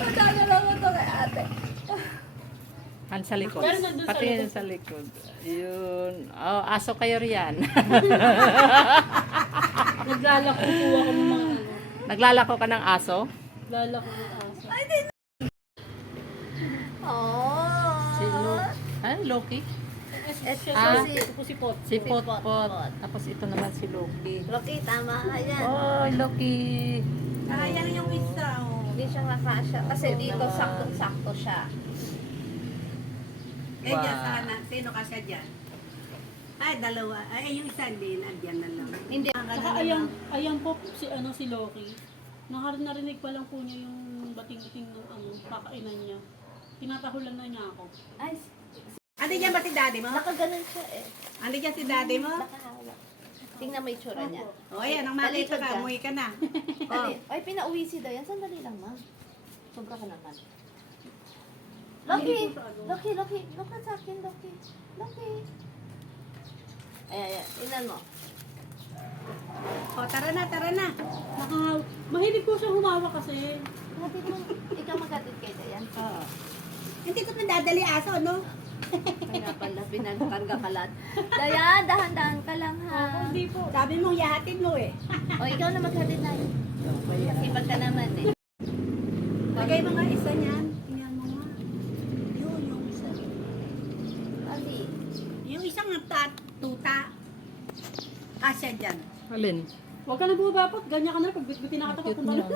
Nagagalaw ko to kay ate. Han sa likod. Pero nandun sa Patingin likod. sa likod. Yun. Oh, aso kayo riyan. Naglalako po ako ng mga ano. Naglalako ka ng aso? Naglalako ng aso. Oh. Si Loki. Ay, Loki? Ito po si Pot. Si Potpot. Tapos ito naman si Loki. Loki, tama ka yan. Oh, Loki. Yan yung isa. Hindi siya nakasya. Kasi dito saktong-sakto siya. Eh, dyan sa kanan. Sino ka siya dyan? Ay, dalawa. Ay, yung isa din. Andyan na lang. Hindi. Saka ayan po si ano si Loki. Narinig pa lang po niya yung bating-bating ng ano, kakainan niya. Tinatahulan na niya ako. Ay, Andi dyan ba si daddy mo? nakaganon siya eh. Andi dyan si daddy mo? Nakahawak. Tingnan mo yung tsura niya. O, ayan. Ang makita Talikod ka. ka. Umuwi ka na. Ay, ay, pinauwi si Dayan. Sandali lang, ma'am. Sobra ka naman. Loki! Loki, Loki. Look ka sa akin, Loki. Loki. Ay, tingnan mo. O, tara na, tara na. Mahilig po siya humawa kasi. Hatid mo. Ikaw maghatid kay Dayan. Oo. Hindi ko nadadali aso, no? Kaya pala, pinagkarga ka lahat. Dayan, dahan-dahan ka lang, ha? Hindi po. Sabi mong yahatid mo eh. O, ikaw na maghatid na yun. Masipag ka naman eh. Lagay mo nga isa niyan. Tingnan mo nga. Yun, yung isa. Ali. Yung isang tuta. Kasya dyan. Alin? Huwag ka na bumabapot. Ganyan ka na. Pag bitbitin na ka Cute tapos niya.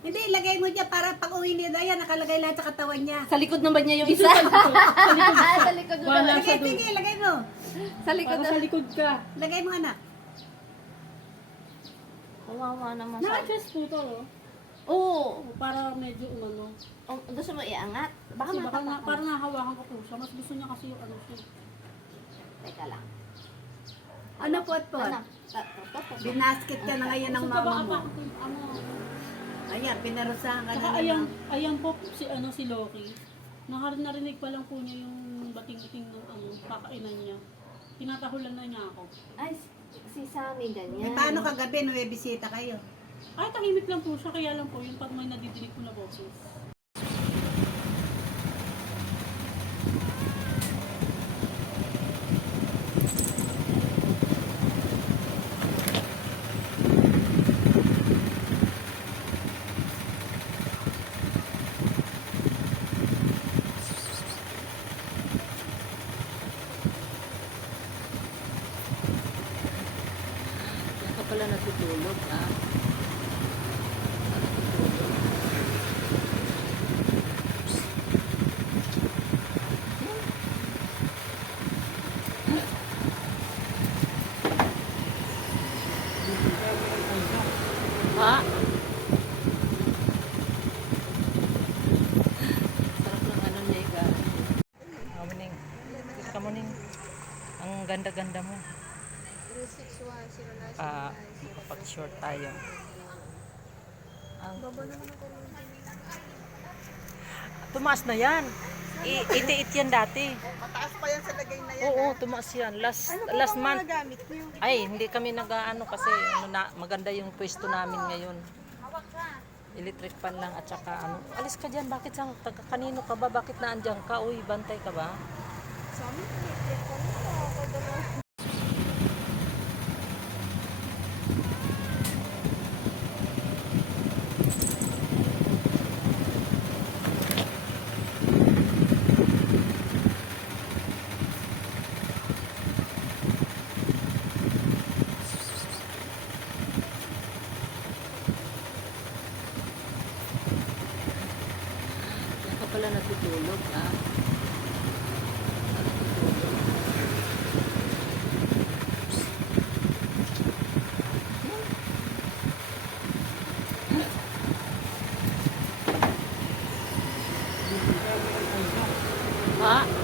Hindi, lagay mo dyan para pag uwi ni Dayan, nakalagay lahat sa katawan niya. Sa likod naman niya yung isa. Sa likod mo Wala naman. siya Lagay, doon. tingin, lagay mo. Sa likod Para sa naman. likod ka. Lagay mo anak. Kawawa naman sa... Naka-chest po to. Oh. Oo. Para medyo umano. Oh, gusto mo iangat? Baka Kasi baka matapak. parang nahawakan ko po siya. Mas gusto niya kasi yung ano siya. Teka lang. Ano pot? Anak. Binasket ka na ngayon ng Gusto ka ba mama mo. ano? Ayan, pinarusahan ka Saka na ayan po si ano si Loki. Narinig pa lang po niya yung bating-bating ng ano, kakainan niya. Tinatahulan na niya ako. Ay, si Sammy ganyan. Eh, paano kagabi nung may bisita kayo? Ay, tahimik lang po siya. Kaya lang po yung pag may nadidinig ko na boses. Yan ka pala natutulog, ah. Ha? Sarap ng ano niya, iga. Kamuning. Kamuning. Ang ganda-ganda mo. Makapag-short tayo. Tumaas na yan. Itiit yan dati. Mataas pa yan sa lagay na Oo, tumaas yan. Last month. Ay, hindi kami nag-ano kasi maganda yung pwesto namin ngayon. Electric pan lang at saka ano. Alis ka dyan. Bakit kanino ka ba? Bakit naandyan ka? Uy, bantay ka ba? Yan ka pala natutulog, ah. Ha?